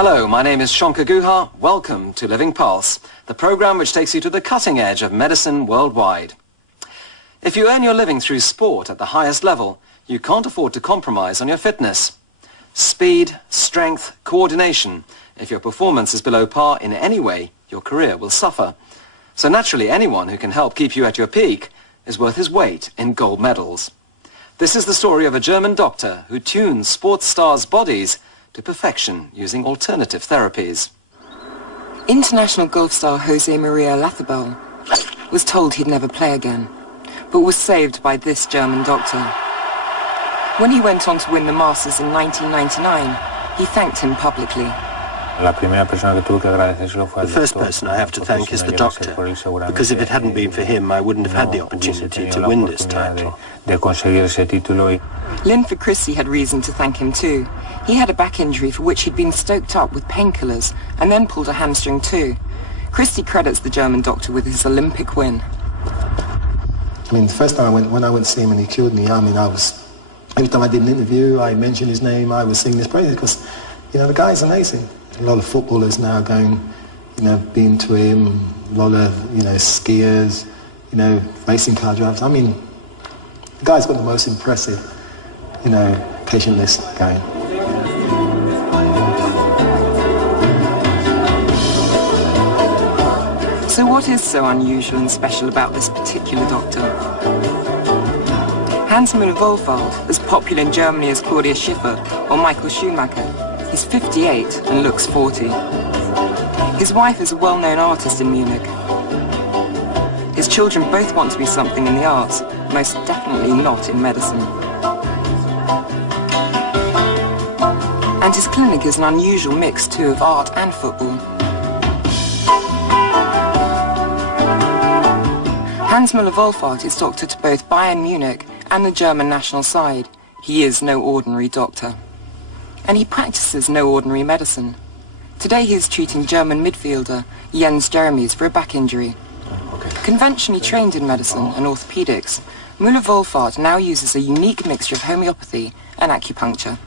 Hello, my name is Shankar Guha. Welcome to Living Pulse, the program which takes you to the cutting edge of medicine worldwide. If you earn your living through sport at the highest level, you can't afford to compromise on your fitness. Speed, strength, coordination. If your performance is below par in any way, your career will suffer. So naturally, anyone who can help keep you at your peak is worth his weight in gold medals. This is the story of a German doctor who tunes sports stars' bodies to perfection using alternative therapies. International golf star Jose Maria Lathebal was told he'd never play again, but was saved by this German doctor. When he went on to win the Masters in 1999, he thanked him publicly. The first person I have to thank is the doctor, because if it hadn't been for him, I wouldn't have had the opportunity to win this title. Linford Christie had reason to thank him too. He had a back injury for which he'd been stoked up with painkillers and then pulled a hamstring too. Christie credits the German doctor with his Olympic win. I mean, the first time when I went to see him and he cured me, I mean, every time I did an interview, I mentioned his name, I was singing his praises because, you know, the guy's amazing. A lot of footballers now going, you know, been to him, a lot of, you know, skiers, you know, racing car drivers. I mean, the guy's got the most impressive, you know, patient list going. So what is so unusual and special about this particular doctor? Hans Müller-Wohlfahrt, as popular in Germany as Claudia Schiffer or Michael Schumacher, is 58 and looks 40. His wife is a well-known artist in Munich. His children both want to be something in the arts, most definitely not in medicine. And his clinic is an unusual mix too of art and football. Hans Müller-Wohlfahrt is doctor to both Bayern Munich and the German national side. He is no ordinary doctor. And he practices no ordinary medicine. Today he is treating German midfielder Jens Jeremies for a back injury. Conventionally trained in medicine and orthopedics, Müller-Wohlfahrt now uses a unique mixture of homeopathy and acupuncture.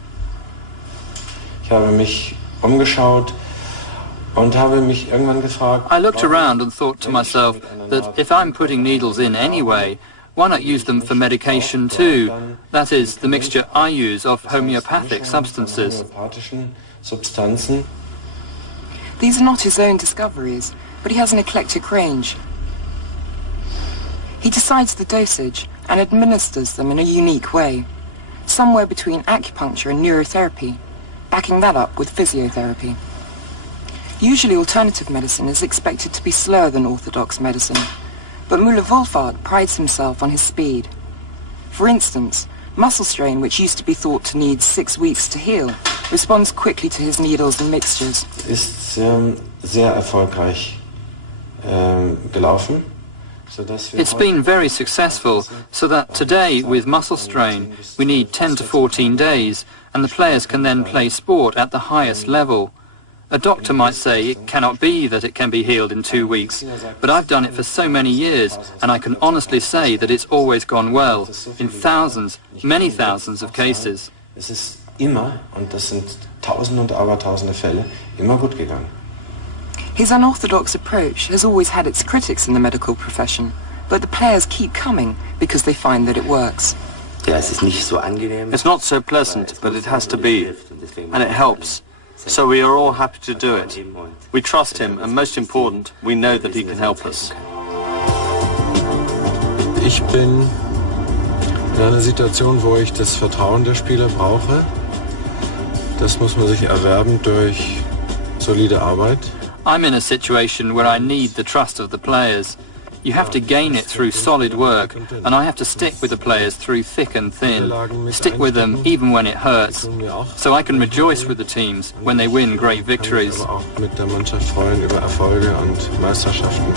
I looked around and thought to myself that if I'm putting needles in anyway, why not use them for medication too? That is, the mixture I use of homeopathic substances. These are not his own discoveries, but he has an eclectic range. He decides the dosage and administers them in a unique way, somewhere between acupuncture and neurotherapy, backing that up with physiotherapy. Usually alternative medicine is expected to be slower than orthodox medicine, but Müller-Wohlfahrt prides himself on his speed. For instance, muscle strain, which used to be thought to need 6 weeks to heal, responds quickly to his needles and mixtures. It's been very successful, so that today, with muscle strain, we need 10 to 14 days, and the players can then play sport at the highest level. A doctor might say it cannot be that it can be healed in 2 weeks, but I've done it for so many years, and I can honestly say that it's always gone well, in thousands, many thousands of cases. His unorthodox approach has always had its critics in the medical profession, but the players keep coming because they find that it works. It's not so pleasant, but it has to be, and it helps. So we are all happy to do it. We trust him, and most important, we know that he can help us. Ich bin in einer Situation, wo ich das Vertrauen der Spieler brauche. Das muss man sich erwerben durch solide Arbeit. I'm in a situation where I need the trust of the players. You have to gain it through solid work, and I have to stick with the players through thick and thin. Stick with them even when it hurts, so I can rejoice with the teams when they win great victories. Mit der Mannschaft freuen über Erfolge und Meisterschaften.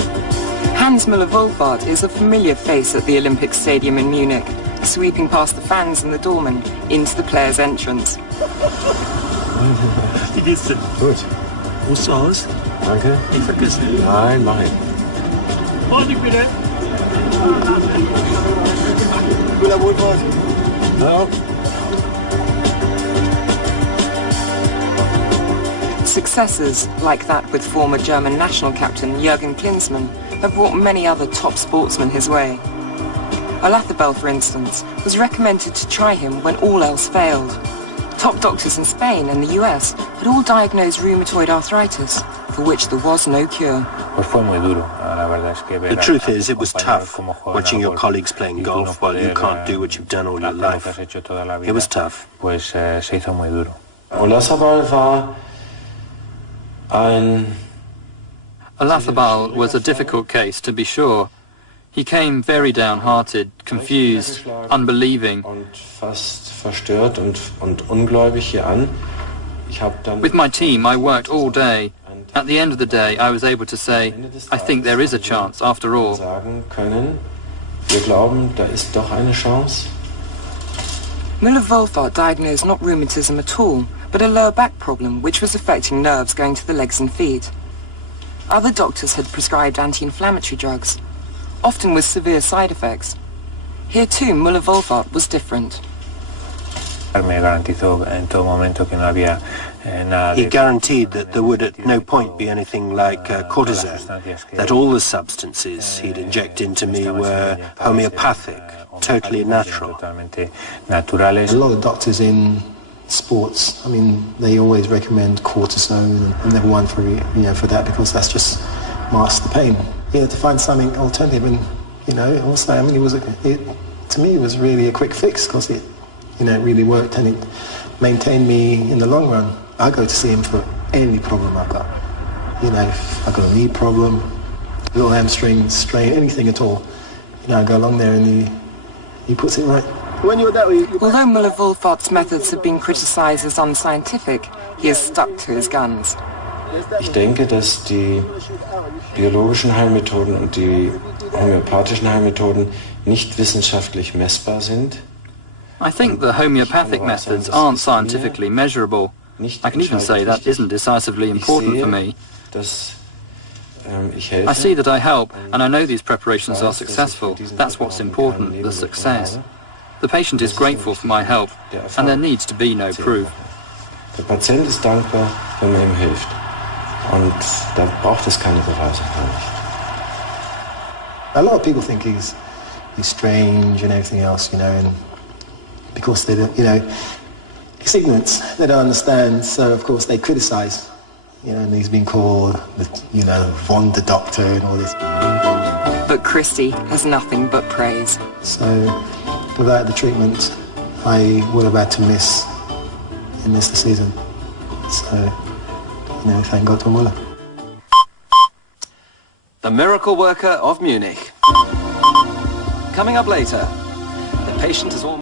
Hans Müller-Wohlfahrt is a familiar face at the Olympic Stadium in Munich, sweeping past the fans and the doormen into the players' entrance. Wie geht's denn? Gut. Ruhst du aus? Danke. Ich vergesse. Nein, mach ich. Vorsicht bitte! Müller-Wohlfahrt. Ja. Successes, like that with former German national captain Jürgen Klinsmann, have brought many other top sportsmen his way. Olazabal, for instance, was recommended to try him when all else failed. Top doctors in Spain and the US had all diagnosed rheumatoid arthritis, for which there was no cure. The truth is, it was tough, watching your colleagues playing golf while you can't do what you've done all your life. It was tough. Olazabal war ein... Olazabal was a difficult case, to be sure. He came very downhearted, confused, unbelieving. Und fast verstört und ungläubig hier an. With my team, I worked all day. At the end of the day, I was able to say, I think there is a chance after all. Sagen können, wir glauben, da ist doch eine Chance. Müller-Wohlfahrt diagnosed not rheumatism at all, but a lower back problem which was affecting nerves going to the legs and feet. Other doctors had prescribed anti-inflammatory drugs, often with severe side effects. Here too, Müller-Wohlfahrt was different. He guaranteed that there would at no point be anything like cortisone, that all the substances he'd inject into me were homeopathic, totally natural. A lot of doctors in sports, I mean, they always recommend cortisone, and they're one for that, because that's just masks the pain. To find something alternative, and also, I mean, to me it was really a quick fix, because it really worked, and it maintained me in the long run. I go to see him for any problem I've got. If I've got a knee problem, a little hamstring strain, anything at all. I go along there and he puts it right. Although Müller-Wohlfahrt's methods have been criticized as unscientific, he has stuck to his guns. Ich denke, dass die biologischen Heilmethoden und die homöopathischen Heilmethoden nicht wissenschaftlich messbar sind. I think the homeopathic methods aren't scientifically measurable. I can even say that isn't decisively important for me. I see that I help, and I know these preparations are successful. That's what's important, the success. The patient is grateful for my help, and there needs to be no proof. Der Patient ist dankbar, wenn man ihm hilft. Und da braucht es keine Beweise. A lot of people think he's strange and everything else, and because they don't, it's ignorance. They don't understand, so of course they criticize. And he's been called, Wonder Doctor and all this. But Christie has nothing but praise. So, without the treatment, I would have had to miss the season. So, thank God for Müller. The miracle worker of Munich. Coming up later, the patient is all...